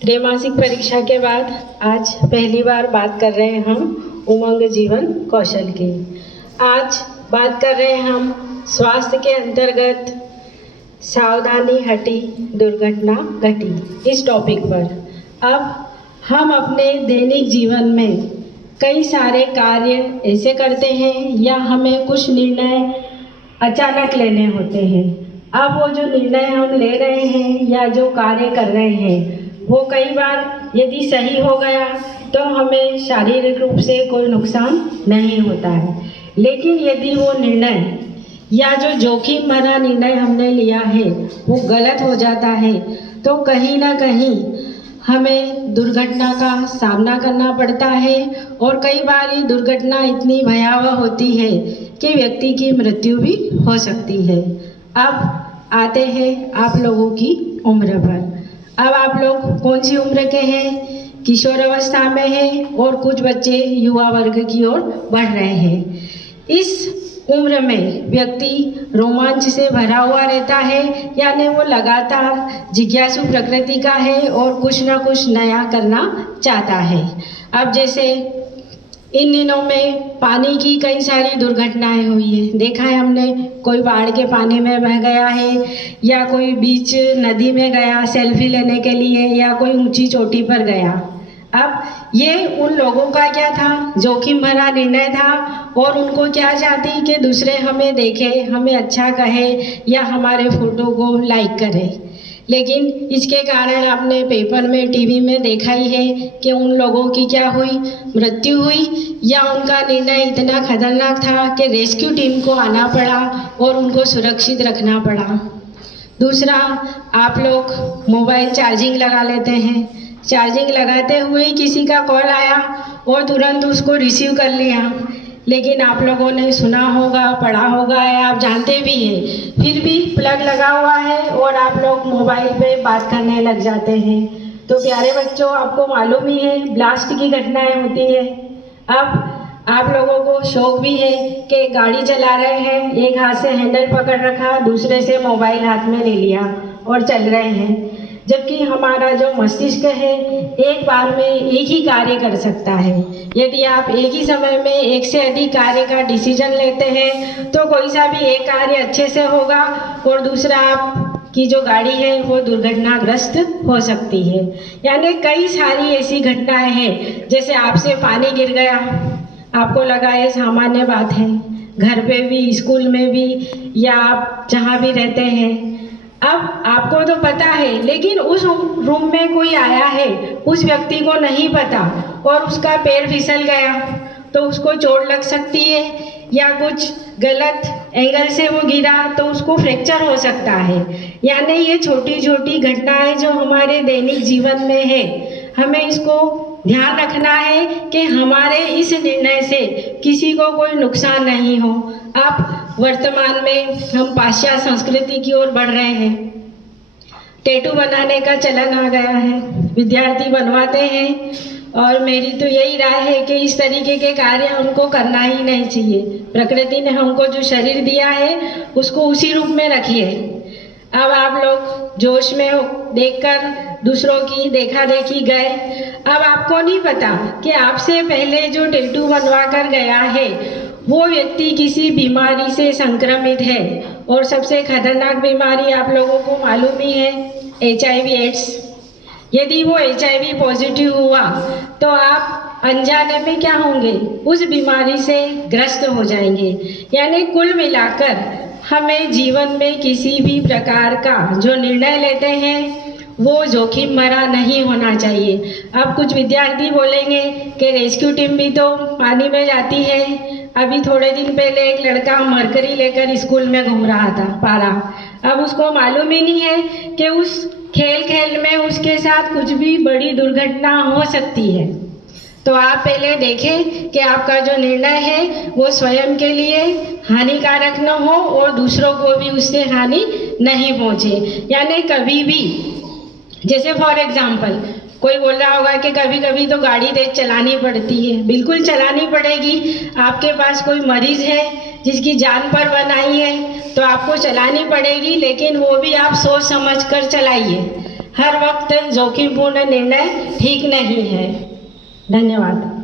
त्रैमासिक परीक्षा के बाद आज पहली बार बात कर रहे हैं हम उमंग जीवन कौशल की। आज बात कर रहे हैं हम स्वास्थ्य के अंतर्गत सावधानी हटी दुर्घटना घटी इस टॉपिक पर। अब हम अपने दैनिक जीवन में कई सारे कार्य ऐसे करते हैं या हमें कुछ निर्णय अचानक लेने होते हैं। अब वो जो निर्णय हम ले रहे हैं या जो कार्य कर रहे हैं वो कई बार यदि सही हो गया तो हमें शारीरिक रूप से कोई नुकसान नहीं होता है, लेकिन यदि वो निर्णय या जो जोखिम भरा निर्णय हमने लिया है वो गलत हो जाता है तो कहीं ना कहीं हमें दुर्घटना का सामना करना पड़ता है। और कई बार ये दुर्घटना इतनी भयावह होती है कि व्यक्ति की मृत्यु भी हो सकती है। अब आते हैं आप लोगों की उम्र पर। अब आप लोग कौन सी उम्र के हैं? किशोर अवस्था में हैं और कुछ बच्चे युवा वर्ग की ओर बढ़ रहे हैं। इस उम्र में व्यक्ति रोमांच से भरा हुआ रहता है, यानी वो लगातार जिज्ञासु प्रकृति का है और कुछ ना कुछ नया करना चाहता है। अब जैसे इन दिनों में पानी की कई सारी दुर्घटनाएं हुई है, देखा है हमने, कोई बाढ़ के पानी में बह गया है या कोई बीच नदी में गया सेल्फी लेने के लिए या कोई ऊंची चोटी पर गया। अब ये उन लोगों का क्या था, जोखिम भरा निर्णय था और उनको क्या चाहती कि दूसरे हमें देखे, हमें अच्छा कहे या हमारे फोटो को लाइक करे। लेकिन इसके कारण आपने पेपर में टीवी में देखा ही है कि उन लोगों की क्या हुई, मृत्यु हुई या उनका निर्णय इतना खतरनाक था कि रेस्क्यू टीम को आना पड़ा और उनको सुरक्षित रखना पड़ा। दूसरा, आप लोग मोबाइल चार्जिंग लगा लेते हैं, चार्जिंग लगाते हुए किसी का कॉल आया और तुरंत उसको रिसीव कर लिया, लेकिन आप लोगों ने सुना होगा, पढ़ा होगा या आप जानते भी हैं, फिर भी प्लग लगा हुआ है और आप लोग मोबाइल पे बात करने लग जाते हैं। तो प्यारे बच्चों, आपको मालूम ही है ब्लास्ट की घटनाएं होती है। अब आप लोगों को शौक भी है कि गाड़ी चला रहे हैं, एक हाथ से हैंडल पकड़ रखा, दूसरे से मोबाइल हाथ में ले लिया और चल रहे हैं, जबकि हमारा जो मस्तिष्क है एक बार में एक ही कार्य कर सकता है। यदि आप एक ही समय में एक से अधिक कार्य का डिसीजन लेते हैं तो कोई सा भी एक कार्य अच्छे से होगा और दूसरा आपकी जो गाड़ी है वो दुर्घटनाग्रस्त हो सकती है। यानी कई सारी ऐसी घटनाएं हैं, जैसे आपसे पानी गिर गया, आपको लगा ये सामान्य बात है, घर पे भी, स्कूल में भी या आप जहाँ भी रहते हैं। अब आपको तो पता है, लेकिन उस रूम में कोई आया है, उस व्यक्ति को नहीं पता और उसका पैर फिसल गया तो उसको चोट लग सकती है या कुछ गलत एंगल से वो गिरा तो उसको फ्रैक्चर हो सकता है। यानी ये छोटी छोटी घटनाएं जो हमारे दैनिक जीवन में है, हमें इसको ध्यान रखना है कि हमारे इस निर्णय से किसी को कोई नुकसान नहीं हो। अब वर्तमान में हम पाश्चात्य संस्कृति की ओर बढ़ रहे हैं, टैटू बनाने का चलन आ गया है, विद्यार्थी बनवाते हैं और मेरी तो यही राय है कि इस तरीके के कार्य हमको करना ही नहीं चाहिए। प्रकृति ने हमको जो शरीर दिया है उसको उसी रूप में रखिए। अब आप लोग जोश में देखकर दूसरों की देखा देखी गए, अब आपको नहीं पता कि आपसे पहले जो टैटू बनवा कर गया है वो व्यक्ति किसी बीमारी से संक्रमित है और सबसे खतरनाक बीमारी आप लोगों को मालूम ही है, HIV एड्स। यदि वो HIV पॉजिटिव हुआ तो आप अनजाने में क्या होंगे, उस बीमारी से ग्रस्त हो जाएंगे। यानी कुल मिलाकर हमें जीवन में किसी भी प्रकार का जो निर्णय लेते हैं वो जोखिम भरा नहीं होना चाहिए। अब कुछ विद्यार्थी बोलेंगे कि रेस्क्यू टीम भी तो पानी में जाती है। अभी थोड़े दिन पहले एक लड़का मरकरी लेकर स्कूल में घूम रहा था, पारा। अब उसको मालूम ही नहीं है कि उस खेल खेल में उसके साथ कुछ भी बड़ी दुर्घटना हो सकती है। तो आप पहले देखें कि आपका जो निर्णय है वो स्वयं के लिए हानिकारक न हो और दूसरों को भी उससे हानि नहीं पहुँचे। यानी कभी भी, जैसे फॉर एग्जाम्पल कोई बोल रहा होगा कि कभी कभी तो गाड़ी तेज चलानी पड़ती है, बिल्कुल चलानी पड़ेगी। आपके पास कोई मरीज है जिसकी जान पर बनाई है तो आपको चलानी पड़ेगी, लेकिन वो भी आप सोच समझ कर चलाइए। हर वक्त जोखिमपूर्ण निर्णय ठीक नहीं है। धन्यवाद।